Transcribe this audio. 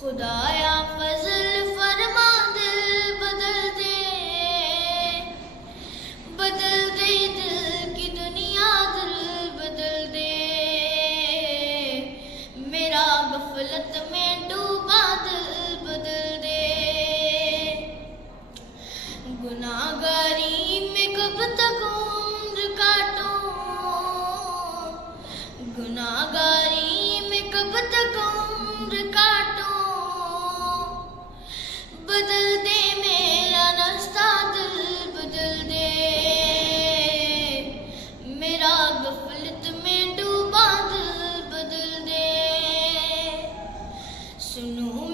खुदाया फजल फरमा, दिल बदल दे दिल की दुनिया, दिल बदल दे। मेरा गफलत में डूबा दिल बदल दे। गुनाहगारी में कब तक उम्र काटूं, गुनाहगारी में कब तक उम्र काटूं। बदल दे मेरा रास्ता, दिल बदल दे। मेरा गफलत में डूबा दिल बदल दे। सुनूं